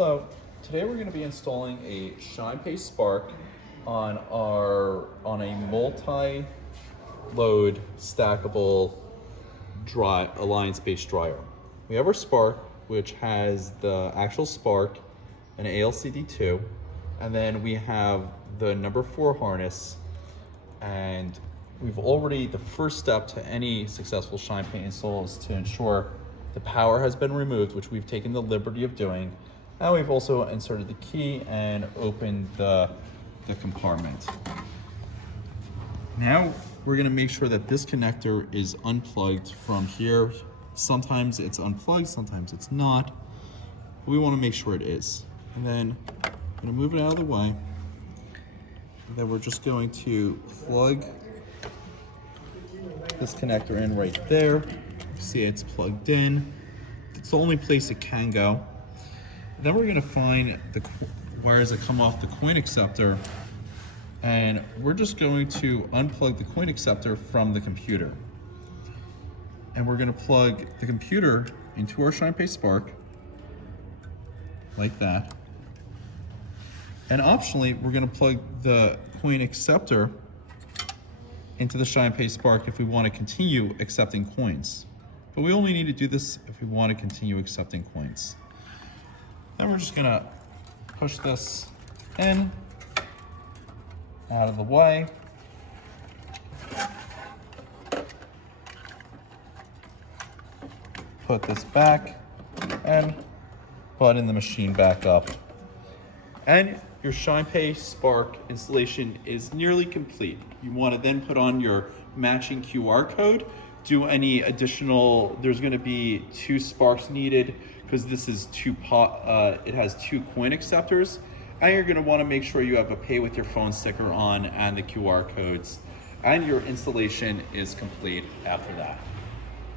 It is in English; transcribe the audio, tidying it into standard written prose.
Hello, today we're going to be installing a ShinePay Spark on a multi-load stackable alliance-based dryer. We have our Spark, which has the actual Spark, an ALCD2, and then we have the number 4 harness. And the first step to any successful ShinePay install is to ensure the power has been removed, which we've taken the liberty of doing. Now we've also inserted the key and opened the compartment. Now we're gonna make sure that this connector is unplugged from here. Sometimes it's unplugged, sometimes it's not. But we wanna make sure it is. And then I'm gonna move it out of the way. And then we're just going to plug this connector in right there. See, it's plugged in. It's the only place it can go. Then we're gonna find the wires that come off the coin acceptor, and we're just going to unplug the coin acceptor from the computer. And we're gonna plug the computer into our ShinePay Spark, like that. And optionally, we're gonna plug the coin acceptor into the ShinePay Spark if we wanna continue accepting coins. But we only need to do this if we wanna continue accepting coins. Then we're just gonna push this in, out of the way. Put this back and button the machine back up. And your ShinePay Spark installation is nearly complete. You wanna then put on your matching QR code, do any additional, there's gonna be 2 Sparks needed, because this is it has 2 coin acceptors, and you're gonna wanna make sure you have a pay with your phone sticker on and the QR codes, and your installation is complete after that.